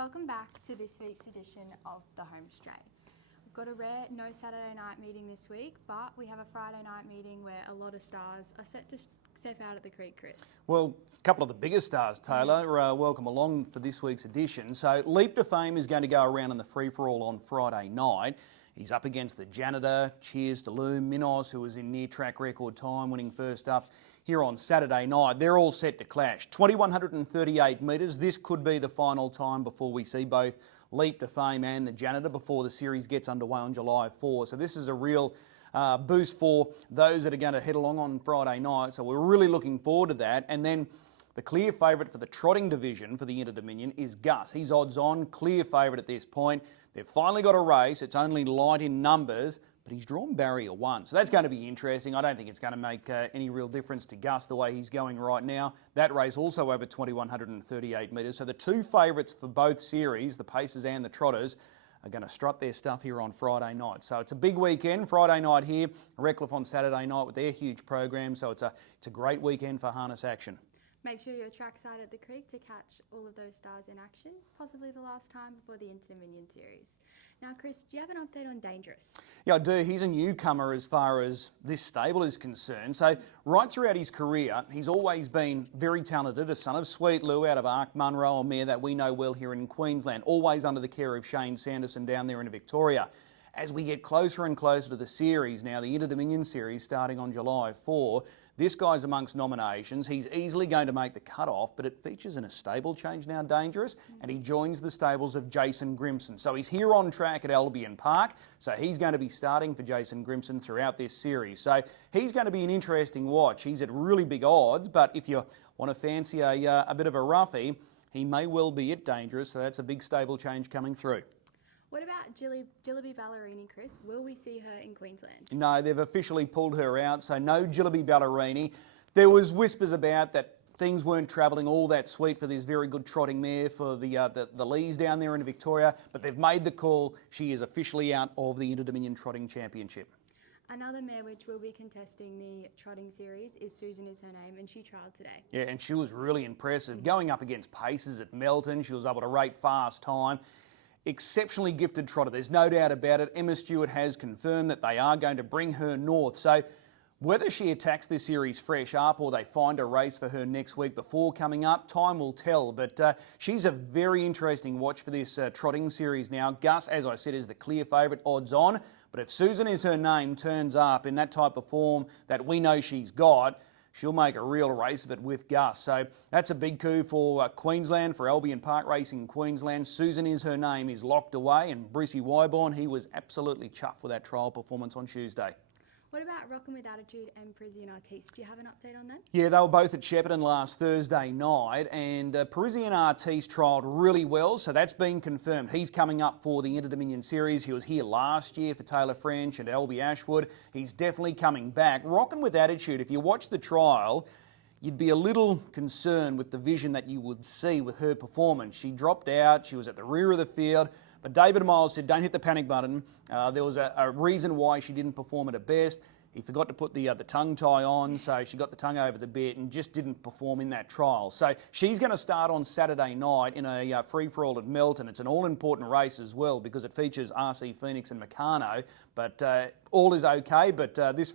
Welcome back to this week's edition of The Home Straight. We've got a rare no Saturday night meeting this week, but we have a Friday night meeting where a lot of stars are set to step out at the creek, Chris. Well, a couple of the biggest stars, Taylor, welcome along for this week's edition. So Leap to Fame is going to go around in the free-for-all on Friday night. He's up against the Janitor, Cheers to Lou, Minos, who was in near track record time, winning first up here on Saturday night. They're all set to clash. 2,138 metres. This could be the final time before we see both Leap to Fame and the Janitor before the series gets underway on July 4. So this is a real boost for those that are going to head along on Friday night. So we're really looking forward to that. And then the clear favourite for the trotting division for the Inter-Dominion is Gus. He's odds on, clear favourite at this point. They've finally got a race. It's only light in numbers, but he's drawn barrier 1. So that's going to be interesting. I don't think it's going to make any real difference to Gus the way he's going right now. That race also over 2,138 metres. So the two favourites for both series, the Pacers and the Trotters, are going to strut their stuff here on Friday night. So it's a big weekend. Friday night here, Redcliffe on Saturday night with their huge program. So it's a great weekend for harness action. Make sure you're trackside at the creek to catch all of those stars in action, possibly the last time before the Inter-Dominion series. Now, Chris, do you have an update on Dangerous? Yeah, I do. He's a newcomer as far as this stable is concerned. So right throughout his career, he's always been very talented, a son of Sweet Lou out of Ark Munro, a mare that we know well here in Queensland, always under the care of Shane Sanderson down there in Victoria. As we get closer and closer to the series now, the Inter-Dominion series starting on July 4, this guy's amongst nominations. He's easily going to make the cut-off, but it features in a stable change now, Dangerous, and he joins the stables of Jason Grimson. So he's here on track at Albion Park, so he's going to be starting for Jason Grimson throughout this series. So he's going to be an interesting watch. He's at really big odds, but if you want to fancy a bit of a roughie, he may well be it, Dangerous, so that's a big stable change coming through. What about Jillaby Ballerini, Chris? Will we see her in Queensland? No, they've officially pulled her out, so no Jillaby Ballerini. There was whispers about that things weren't travelling all that sweet for this very good trotting mare for the Lees down there in Victoria, but they've made the call. She is officially out of the Inter-Dominion Trotting Championship. Another mare which will be contesting the trotting series is Susan is her name, and she trialled today. Yeah, and she was really impressive. Going up against Pacers at Melton, she was able to rate fast time. Exceptionally gifted trotter, there's no doubt about it. Emma Stewart has confirmed that they are going to bring her north. So whether she attacks this series fresh up or they find a race for her next week before coming up, time will tell. But she's a very interesting watch for this trotting series now. Gus, as I said, is the clear favourite, odds on. But if Susan is her name turns up in that type of form that we know she's got, she'll make a real race of it with Gus. So that's a big coup for Queensland, for Albion Park Racing in Queensland. Susan is her name is locked away, and Brucey Wyborn, he was absolutely chuffed with that trial performance on Tuesday. What about Rockin' With Attitude and Parisian Artiste? Do you have an update on that? Yeah, they were both at Shepparton last Thursday night, and Parisian Artiste trialled really well, so that's been confirmed. He's coming up for the Inter-Dominion series. He was here last year for Taylor French and Albie Ashwood. He's definitely coming back. Rockin' With Attitude, if you watch the trial, you'd be a little concerned with the vision that you would see with her performance. She dropped out, she was at the rear of the field, but David Miles said, don't hit the panic button. There was a reason why she didn't perform at her best. He forgot to put the tongue tie on, so she got the tongue over the bit and just didn't perform in that trial. So she's going to start on Saturday night in a free-for-all at Melton. It's an all-important race as well because it features RC Phoenix and Meccano. But all is okay, but this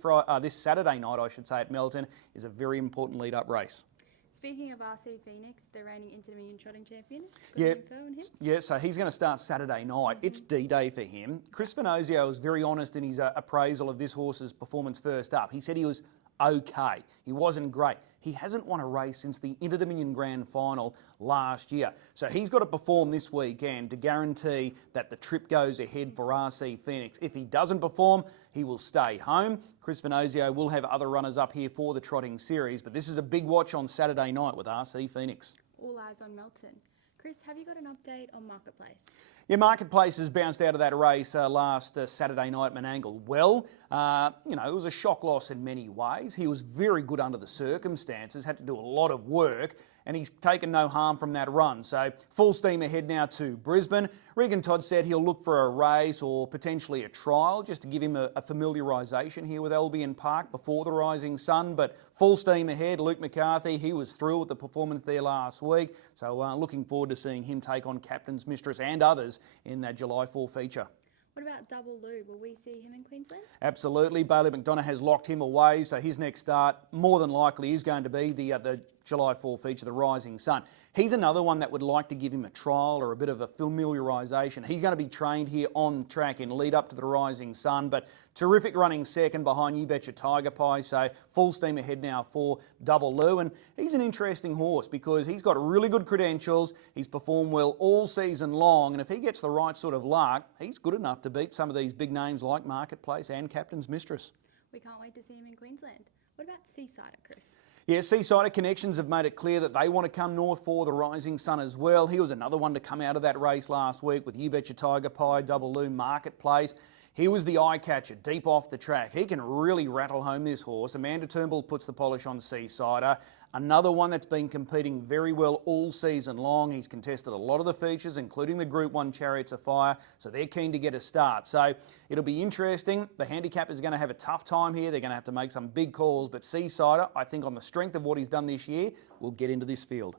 Saturday night, I should say, at Melton is a very important lead-up race. Speaking of RC Phoenix, the reigning Inter-Dominion Trotting Champion, yeah, so he's going to start Saturday night. It's D-Day for him. Chris Finozio was very honest in his appraisal of this horse's performance first up. He said he was okay. He wasn't great. He hasn't won a race since the Inter-Dominion Grand Final last year. So he's got to perform this weekend to guarantee that the trip goes ahead for RC Phoenix. If he doesn't perform, he will stay home. Chris Finozio will have other runners up here for the trotting series, but this is a big watch on Saturday night with RC Phoenix. All eyes on Melton. Chris, have you got an update on Marketplace? Yeah, Marketplace has bounced out of that race last Saturday night at Menangle. Well, it was a shock loss in many ways. He was very good under the circumstances, had to do a lot of work, and he's taken no harm from that run. So full steam ahead now to Brisbane. Regan Todd said he'll look for a race or potentially a trial just to give him a familiarisation here with Albion Park before the rising sun, but full steam ahead. Luke McCarthy, he was thrilled with the performance there last week, so looking forward to seeing him take on Captain's Mistress and others in that July 4 feature. What about Double Lou? Will we see him in Queensland? Absolutely. Bailey McDonough has locked him away, so his next start more than likely is going to be the July 4 feature, the Rising Sun. He's another one that would like to give him a trial or a bit of a familiarisation. He's going to be trained here on track in lead up to the Rising Sun, but terrific running second behind You Betcha Tiger Pie, so full steam ahead now for Double Lou. And he's an interesting horse because he's got really good credentials. He's performed well all season long, and if he gets the right sort of luck, he's good enough to beat some of these big names like Marketplace and Captain's Mistress. We can't wait to see him in Queensland. What about Seasider, Chris? Yeah, Seasider Connections have made it clear that they want to come north for the Rising Sun as well. He was another one to come out of that race last week with You Betcha Tiger Pie, Double Lou, Marketplace. He was the eye catcher deep off the track. He can really rattle home this horse. Amanda Turnbull puts the polish on Seasider. Another one that's been competing very well all season long. He's contested a lot of the features, including the Group 1 Chariots of Fire, so they're keen to get a start. So it'll be interesting. The handicappers are going to have a tough time here. They're going to have to make some big calls, but Seasider, I think on the strength of what he's done this year, will get into this field.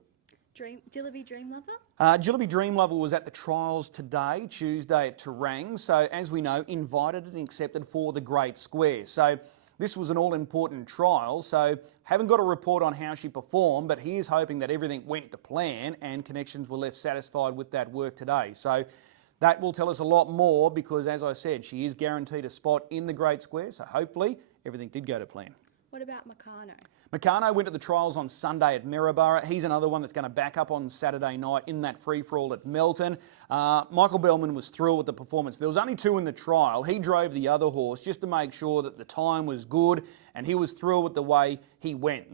Jillaby Dream Lover? Jillaby Dream Lover was at the trials today, Tuesday at Terang. So as we know, invited and accepted for the Great Square. So this was an all-important trial, so haven't got a report on how she performed, but he is hoping that everything went to plan and Connections were left satisfied with that work today. So that will tell us a lot more because, as I said, she is guaranteed a spot in the Great Square, so hopefully everything did go to plan. What about Meccano? Meccano went to the trials on Sunday at Maryborough. He's another one that's going to back up on Saturday night in that free-for-all at Melton. Michael Bellman was thrilled with the performance. There was only two in the trial. He drove the other horse just to make sure that the time was good, and he was thrilled with the way he went.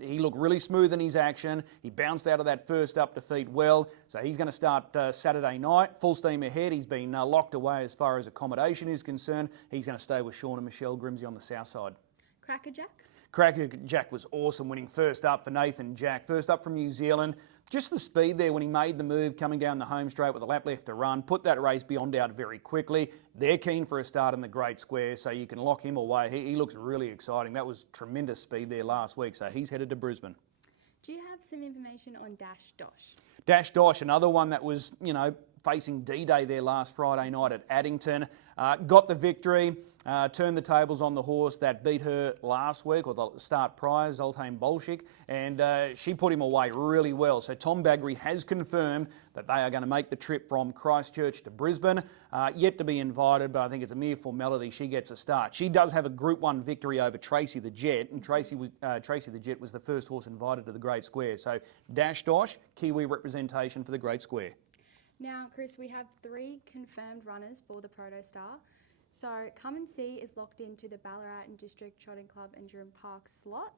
He looked really smooth in his action. He bounced out of that first up defeat well, so he's going to start Saturday night. Full steam ahead. He's been locked away as far as accommodation is concerned. He's going to stay with Sean and Michelle Grimsey on the south side. Crackerjack? Crackerjack was awesome, winning first up for Nathan Jack. First up from New Zealand. Just the speed there when he made the move, coming down the home straight with a lap left to run, put that race beyond doubt very quickly. They're keen for a start in the Great Square, so you can lock him away. He looks really exciting. That was tremendous speed there last week, so he's headed to Brisbane. Do you have some information on Dash Dosh? Dash Dosh, another one that was, facing D-Day there last Friday night at Addington. Got the victory, turned the tables on the horse that beat her last week, or the start prior, Zoltane Bolshik, and she put him away really well. So Tom Baggery has confirmed that they are going to make the trip from Christchurch to Brisbane. Yet to be invited, but I think it's a mere formality. She gets a start. She does have a Group 1 victory over Tracy the Jet, and Tracy the Jet was the first horse invited to the Great Square. So Dash Dosh, Kiwi representation for the Great Square. Now, Chris, we have 3 confirmed runners for the Protostar. So Come and See is locked into the Ballarat and District Trotting Club and Durham Park slot.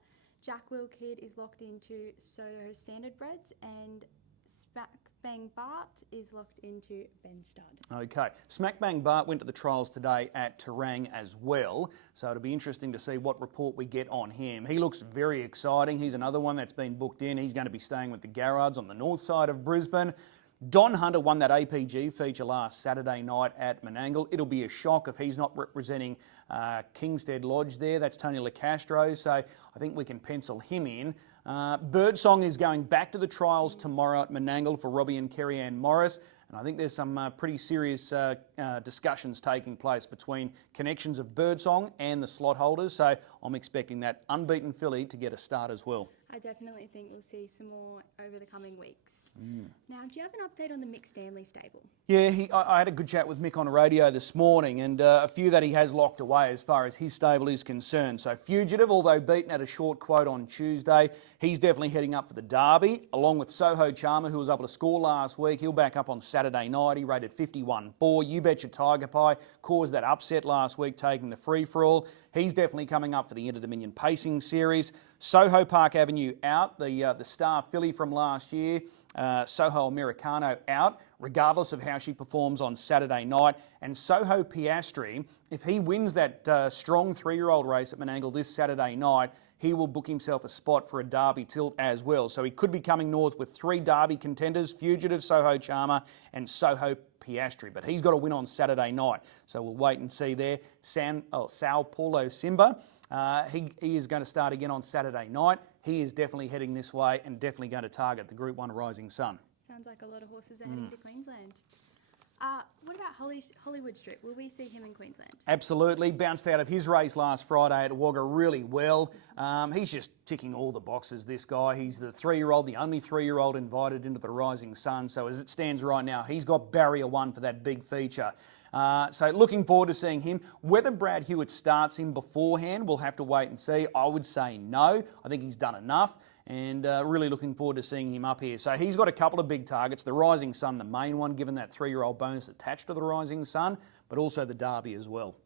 Jack Will Kid is locked into Soto Standardbreds, and Smack Bang Bart is locked into Ben Stud. Okay, Smack Bang Bart went to the trials today at Terang as well, so it'll be interesting to see what report we get on him. He looks very exciting. He's another one that's been booked in. He's going to be staying with the Garrards on the north side of Brisbane. Don Hunter won that APG feature last Saturday night at Menangle. It'll be a shock if he's not representing Kingstead Lodge there. That's Tony LaCastro, so I think we can pencil him in. Birdsong is going back to the trials tomorrow at Menangle for Robbie and Kerry-Ann Morris, and I think there's some pretty serious discussions taking place between Connections of Birdsong and the slot holders, so I'm expecting that unbeaten filly to get a start as well. I definitely think we'll see some more over the coming weeks. Now, do you have an update on the Mick Stanley stable? Yeah, I had a good chat with Mick on the radio this morning, and a few that he has locked away as far as his stable is concerned. So Fugitive, although beaten at a short quote on Tuesday, he's definitely heading up for the Derby, along with Soho Charmer, who was able to score last week. He'll back up on Saturday night. He rated 51.4. You Betcha Tiger Pie caused that upset last week, taking the free-for-all. he's definitely coming up for the Inter-Dominion Pacing Series. Soho Park Avenue out, the star filly from last year. Soho Americano out, regardless of how she performs on Saturday night. And Soho Piastri, if he wins that strong 3-year-old race at Menangle this Saturday night, he will book himself a spot for a Derby tilt as well. So he could be coming north with 3 Derby contenders, Fugitive, Soho Charmer and Soho Piastri. But he's got to win on Saturday night. So we'll wait and see there. Sao Paulo Simba, he is going to start again on Saturday night. He is definitely heading this way and definitely going to target the Group 1 Rising Sun. Sounds like a lot of horses are heading to Queensland. What about Hollywood Strip? Will we see him in Queensland? Absolutely. Bounced out of his race last Friday at Wagga really well. He's just ticking all the boxes, this guy. He's the 3-year-old, the only 3-year-old invited into the Rising Sun. So as it stands right now, he's got barrier 1 for that big feature. So looking forward to seeing him. Whether Brad Hewitt starts him beforehand, we'll have to wait and see. I would say no. I think he's done enough. And really looking forward to seeing him up here. So he's got a couple of big targets. The Rising Sun, the main one, given that 3-year-old bonus attached to the Rising Sun, but also the Derby as well.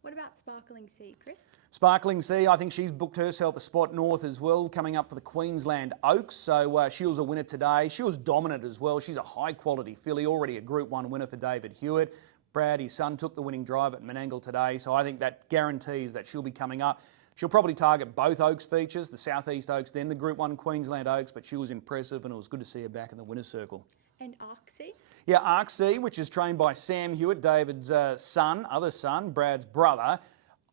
What about Sparkling Sea, Chris? Sparkling Sea, I think she's booked herself a spot north as well, coming up for the Queensland Oaks. So she was a winner today. She was dominant as well. She's a high-quality filly, already a Group 1 winner for David Hewitt. Brad, his son, took the winning drive at Menangle today. So I think that guarantees that she'll be coming up. She'll probably target both Oaks features, the Southeast Oaks, then the Group 1 Queensland Oaks, but she was impressive and it was good to see her back in the winner's circle. And Arksea? Yeah, Arksea, which is trained by Sam Hewitt, David's other son, Brad's brother.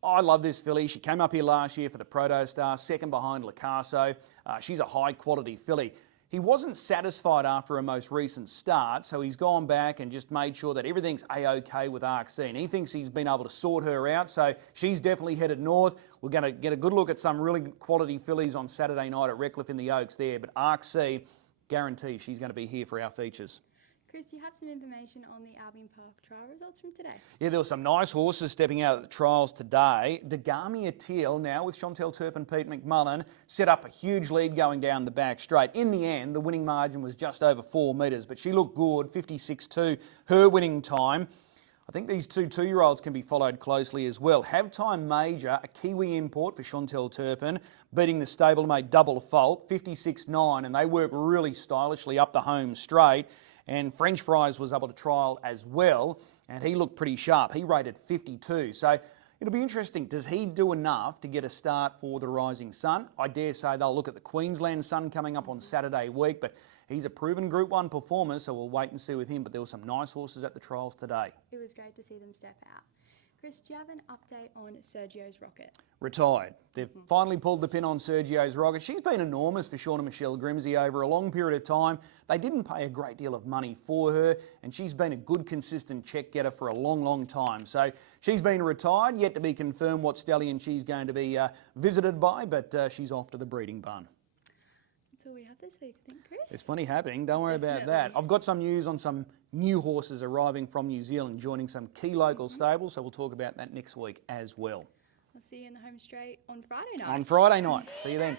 I love this filly. She came up here last year for the Protostar, second behind Lacasso. She's a high-quality filly. He wasn't satisfied after her most recent start, so he's gone back and just made sure that everything's A-OK with Arksea. And he thinks he's been able to sort her out, so she's definitely headed north. We're going to get a good look at some really quality fillies on Saturday night at Redcliffe in the Oaks there, but Arksea, guarantees she's going to be here for our features. Chris, you have some information on the Albion Park trial results from today. Yeah, there were some nice horses stepping out at the trials today. Degami Atil, now with Chantel Turpin, Pete McMullen, set up a huge lead going down the back straight. In the end, the winning margin was just over 4 metres, but she looked good, 56.2, her winning time. I think these 2-year-olds can be followed closely as well. Have Time Major, a Kiwi import for Chantel Turpin, beating the stablemate Double Fault, 56.9, and they work really stylishly up the home straight. And French Fries was able to trial as well, and he looked pretty sharp. He rated 52. So it'll be interesting. Does he do enough to get a start for the Rising Sun? I dare say they'll look at the Queensland Sun coming up on Saturday week, but he's a proven Group 1 performer, so we'll wait and see with him. But there were some nice horses at the trials today. It was great to see them step out. Chris, do you have an update on Sergio's rocket? Retired. They've finally pulled the pin on Sergio's rocket. She's been enormous for Shauna Michelle Grimsey over a long period of time. They didn't pay a great deal of money for her, and she's been a good, consistent check getter for a long, long time. So she's been retired, yet to be confirmed what stallion she's going to be visited by, but she's off to the breeding barn. That's all we have this week, I think, Chris. There's plenty happening. Don't worry about that. I've got some news on some new horses arriving from New Zealand, joining some key local stables, so we'll talk about that next week as well. I'll see you in the home straight on Friday night. On Friday night. See you then.